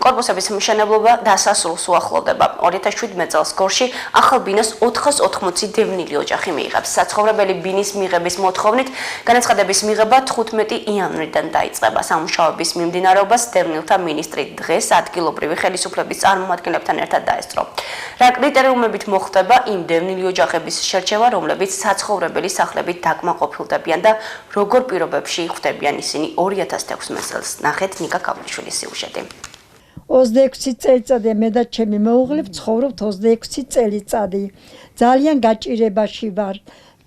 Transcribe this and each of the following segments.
კორპუსების მშენებლობა დასასრულს უახლოვდება. 2017 წელს გორში ახალ ბინას 480 დევნილი ოჯახი მიიღებს. საცხოვრებელი ბინის მიღების მოთხოვნით განაცხადების მიღება 15 იანვრიდან დაიწყება. სამუშაოების მიმდინარეობას დევნილთა მინისტრი დღეს ადგილობრივი ხელისუფლების წარმომადგენლებთან ერთად დაესწრო. რა კრიტერიუმებით მოხდება იმ დევნილი ოჯახების შერჩევა, რომლებიც საცხოვრებელი სახლებით დაკმაყოფილდებიან და როგორ პირობებში ხვდებიან ისინი 2016 წელს. ნახეთ ნიკა კაბლიშვილის სიუჟეტი. 26 წელიწადია მე და ჩემი მეუღლე ვცხოვრობთ 26 წელიწადი. ძალიან გაჭირებაში ვარ.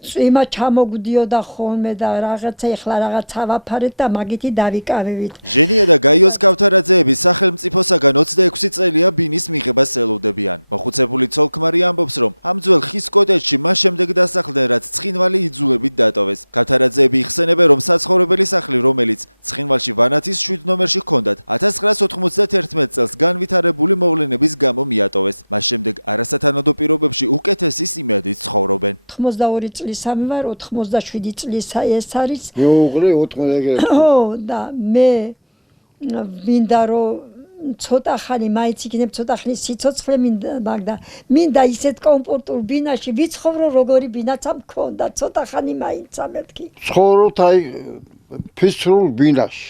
წვიმა ჩამოგდიოდა ხოლმე და რაღაცა ეხლა რაღაცა ვაფარეთ და მაგითი დავიკავებით. ჟენია და გაიოს ქავთარაძეები სახელმწიფოსაგან 26 წელია ბინის მიღებას ელოდებიან. მოხუცებული ცოლ-ქმარი ამბობს, რომ ამ ძველ ხის კოტეჯში მას შემდეგ დასახლდნენ, რაც ცხინვალი იძულებით დატოვეს. ქავთარაძეები იხსენებენ, რომ საცხოვრებელი სახლი, რომელიც ცხინვალში ვანათის 7 ნომერში ჰქონდათ, 1991 წელს განვითარებული მოვლენების გამო მიატოვეს. მას შემდეგ არასათანადო პირობებში უკეთესის იმედით ცხოვრობენ. 82 წლის სამი ვარ, 87 წლის ეს არის. მეუღლე 80. და მე მინდა რომ ცოტა ხანი მაინც იქნებ ცოტა ხნის სიცოცხლე მინდა ისეთ კომფორტულ ბინაში ვიცხოვრო, როგორი ბინაცა მქონდა, ცოტა ხანი მაინც ამეთქი. ცხოვრობთ აი ფისრულ ბინაში.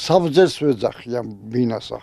საბძელს ვეძახი ამ ბინასა.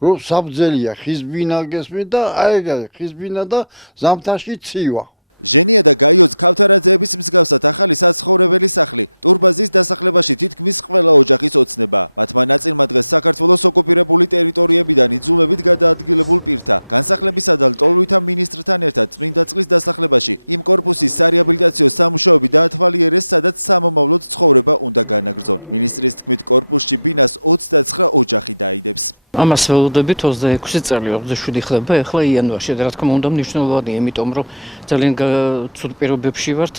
რომ საბძელია ხის ბინა გესმით და აი ხის ბინა და ზამთარში ცივა. ჟენია და გაიოს ქავთარაძეების მსგავსად ახალი საცხოვრებელი სახლი ტურბაზის დასახლებაში თითქმის ყველა ოჯახის ოცნება. მათმა ნაწილმა დღეს საქართველოს ოკუპირებული ტერიტორიებიდან იძულებით გადაადგილებულ პირთა განსახლებისა და ლტოლვითა მინისტრთან ერთად წმინდა წყლის დასახლებაში იმ კორპუსის სარეაბილიტაციო სამუშაოები დაათვალიერეს, სადაც სამომავლოდ ცხოვრება უნდა განაგრძონ. მინისტრის თქმით, კორპუსში ბინას 29 ოჯახი დაიდებს. ამას ველოდებით 26 წელი 27 ხდება ახლა იანვარში და რა თქმა უნდა მნიშვნელოვანია, იმიტომ რომ ძალიან ცუდ პირობებში ვართ,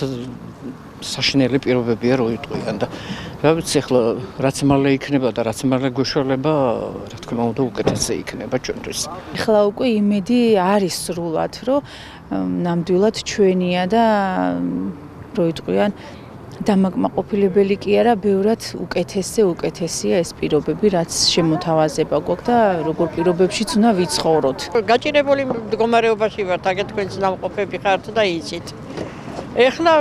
საშინელი პირობებია რო იტყვიან და რა ვიცი ახლა რაც მალე იქნება და რაც მალე გვეშველება, რა თქმა უნდა უკეთესი იქნება ჩვენთვის. ახლა უკვე იმედი არის სრულად, რომ ნამდვილად ჩვენია და რო იტყვიან დამაკმაყოფილებელი კი არა, ბევრად უკეთესია ეს პირობები, რაც შემოთავაზება გვაქვს და როგორ პირობებშიც უნდა ვიცხოვროთ. გაჭირებული მდგომარეობაში ვართ, აგეთ თქვენს ნამყოფები ხართ და იცით. ეხლა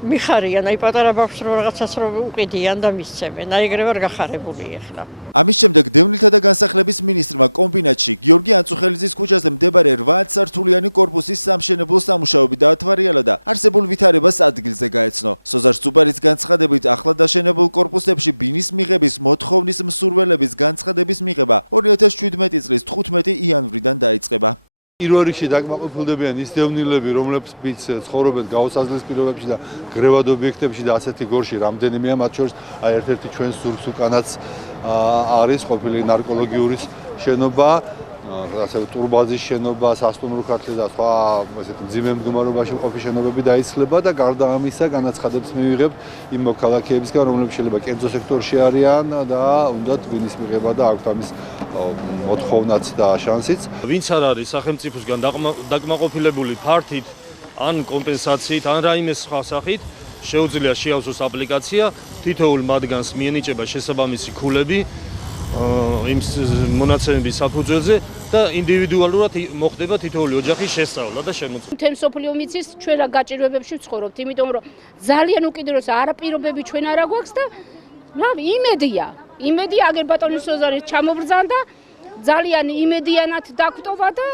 მიხარიან, აი პატარა ბავშვს რო რაღაცას რო უყიდიან და მისცემენ. აი ეგრე ვარ გახარებული ეხლა. ამის შემდეგ დევნილთა და განსახლების მინისტრმა კომბინატში გიორგი ანწუხელიძის ქუჩაზე მდებარე 8 სართულიანი კორპუსის სამშენებლო სამუშაოები დაათვალიერა და არსებულ ვითარებას ადგილზე გაეცნო. სოზარ სუპარის განცხადებით, ახლად დაშენებულ კორპუსებში ბინის მიღების მოთხოვნის მსურველების განცხადების მიღება 2017 წლის 15 იანვრიდან დაიწყება. პირველ რიგში დაკმაყოფილდებიან ის დევნილები, რომლებიც ცხოვრობენ გაუსაზღლის პირობებში და გრევად ობიექტებში და ასეთი გორში რამდენიმეა, მათ შორის აი ერთ-ერთი ჩვენს ზურგს უკანაც არის ყოფილი ნარკოლოგიური შენობა, ასევე ტურბაზის შენობა, სასტუმრო ქართლი და სხვა ესეთი მძიმე მდგომარეობაში მყოფი შენობები დაიცლება და გარდა ამისა განაცხადებს მივიღებთ იმ მოქალაქეებისგან, რომლებიც შეიძლება კერძო სექტორში არიან და უნდათ ბინის მიღება და აქვთ ამის მოთხოვნაც და შანსიც. ვინც არ არის სახელმწიფოსგან დაკმაყოფილებული ფართით ან კომპენსაციით ან რაიმე სხვა სახით, შეუძლია შეავსოს აპლიკაცია, თითოეულ მათგანს მიენიჭება შესაბამისი ქულები იმ მონაცემების საფუძველზე და ინდივიდუალურად მოხდება თითოეული ოჯახის შესწავლა და შემოწმება. მთელი მსოფლიო მიცის ჩვენ რა გაჭირვებებში ვცხოვრობთ, იმიტომ რომ ძალიან უკიდურეს არაპირობები ჩვენ არა გვაქვს და იმედია აგერ ბატონი სოზარი ჩამობრძანდა, ძალიან იმედიანად დაგვტოვა და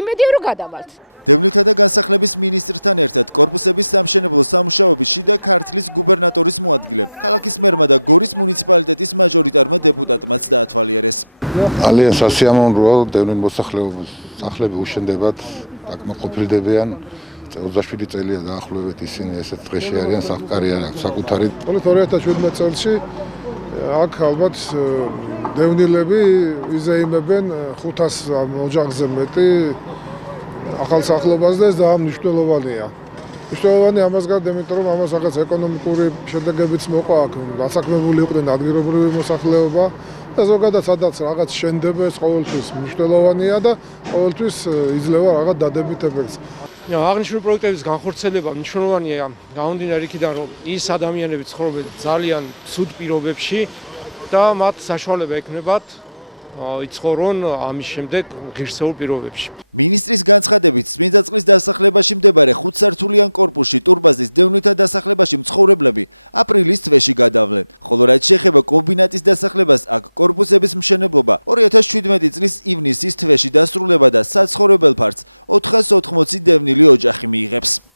იმედია რომ გადავალთ. დევნილთა და განსახლების მინისტრთან ერთად კორპუსების სამშენებლო სამუშაოების შიდა ქართლის გუბერნატორის მოადგილე, ქალაქის მერმა და გორის მუნიციპალიტეტის მაჟორიტარმა დეპუტატმაც დაათვალიერეს. ძალიან სასიამოვნოა, დევნილ მოსახლეები უშენდებათ, დაკმაყოფილდებიან. 27 წელია დაახლოებით ისინი ესეთ დღეში არიან, საფკარი არ აქვს საკუთარი. 2017 წელში აქ ალბათ დევნილები იზეიმებენ 500 ოჯახზე მეტი ახალ სახლობას და ეს მნიშვნელოვანია. მნიშვნელოვანი ამას გარდა, იმიტომ რომ ამას რაღაც ეკონომიკური შედეგებიც მოყვა აქ, დასაქმებული იყვნენ ადგილობრივი მოსახლეობა და ზოგადად სადაც რაღაც შენდება, ეს ყოველთვის მნიშვნელოვანია და ყოველთვის იძლევა რაღაც დადებით ეფექტს. აღნიშნული პროექტების განხორციელება მნიშვნელოვანია გამომდინარე იქიდან, რომ ის ადამიანები ცხოვრობენ ძალიან ცუდ პირობებში და მათ საშუალება ექნებათ იცხოვრონ ამის შემდეგ ღირსეულ პირობებში. მინისტრის განცხადებით, წმინდა წყლის დასახლებაში მდებარე 5-სართულიან კორპუსში ტურბაზის დევნილთა დასახლებაში მცხოვრებლები აპრილის თვეში გადავლენ. ხოლო რაც შეეხება კომბინატის დასახლებას, აქ კორპუსების მშენებლობა 2017 წლის ივნისის თვეში დასრულება და საცხოვრებელ ფართს 480 დევნილი ოჯახი მიიღებს.